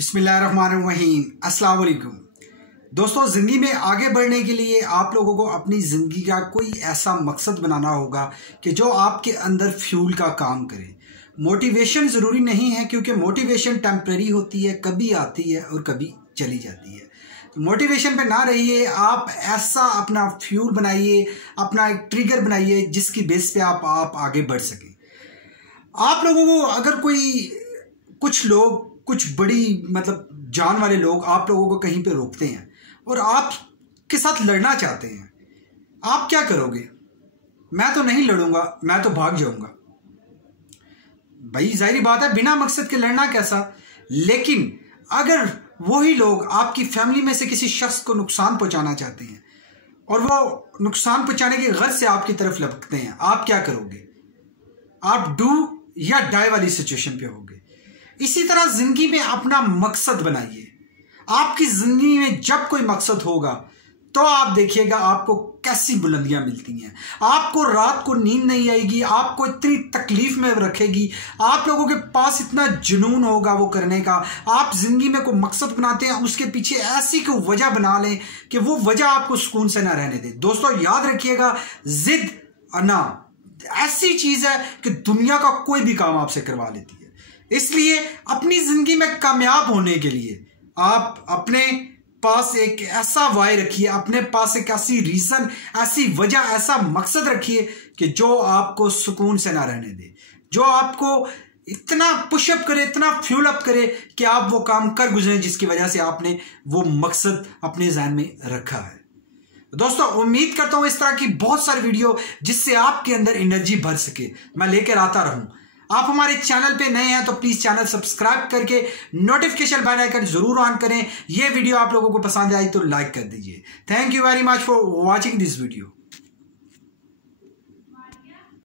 बिस्मिल्लाहिर्रहमानिर्रहीम, अस्सलाम वालेकुम। दोस्तों, ज़िंदगी में आगे बढ़ने के लिए आप लोगों को अपनी ज़िंदगी का कोई ऐसा मकसद बनाना होगा कि जो आपके अंदर फ्यूल का काम करे। मोटिवेशन ज़रूरी नहीं है, क्योंकि मोटिवेशन टेम्परेरी होती है, कभी आती है और कभी चली जाती है। तो मोटिवेशन पे ना रहिए, आप ऐसा अपना फ्यूल बनाइए, अपना एक ट्रिगर बनाइए जिसकी बेस पे आप आगे बढ़ सकें। आप लोगों को अगर कुछ लोग, कुछ बड़ी जान वाले लोग आप लोगों को कहीं पे रोकते हैं और आपके साथ लड़ना चाहते हैं, आप क्या करोगे? मैं तो नहीं लड़ूंगा, मैं तो भाग जाऊंगा। भाई जाहिर बात है, बिना मकसद के लड़ना कैसा। लेकिन अगर वही लोग आपकी फैमिली में से किसी शख्स को नुकसान पहुंचाना चाहते हैं और वो नुकसान पहुंचाने की गर्ज से आपकी तरफ लपकते हैं, आप क्या करोगे? आप डू या डाई वाली सिचुएशन पे होगे। इसी तरह जिंदगी में अपना मकसद बनाइए। आपकी जिंदगी में जब कोई मकसद होगा तो आप देखिएगा आपको कैसी बुलंदियां मिलती हैं। आपको रात को नींद नहीं आएगी, आपको इतनी तकलीफ में रखेगी, आप लोगों के पास इतना जुनून होगा वो करने का। आप जिंदगी में कोई मकसद बनाते हैं, उसके पीछे ऐसी कोई वजह बना लें कि वो वजह आपको सुकून से ना रहने दे। दोस्तों याद रखिएगा, जिद अना ऐसी चीज है कि दुनिया का कोई भी काम आपसे करवा लेती है। इसलिए अपनी जिंदगी में कामयाब होने के लिए आप अपने पास एक ऐसा वाय रखिए, अपने पास एक ऐसी रीजन, ऐसी वजह, ऐसा मकसद रखिए कि जो आपको सुकून से ना रहने दे, जो आपको इतना पुशअप करे, इतना फ्यूल अप करे कि आप वो काम कर गुजरे जिसकी वजह से आपने वो मकसद अपने ज़हन में रखा है। दोस्तों उम्मीद करता हूं इस तरह की बहुत सारी वीडियो जिससे आपके अंदर एनर्जी भर सके मैं लेकर आता रहूं। आप हमारे चैनल पे नए हैं तो प्लीज चैनल सब्सक्राइब करके नोटिफिकेशन बेल आइकन जरूर ऑन करें। यह वीडियो आप लोगों को पसंद आई तो लाइक कर दीजिए। Thank you very much for watching this video.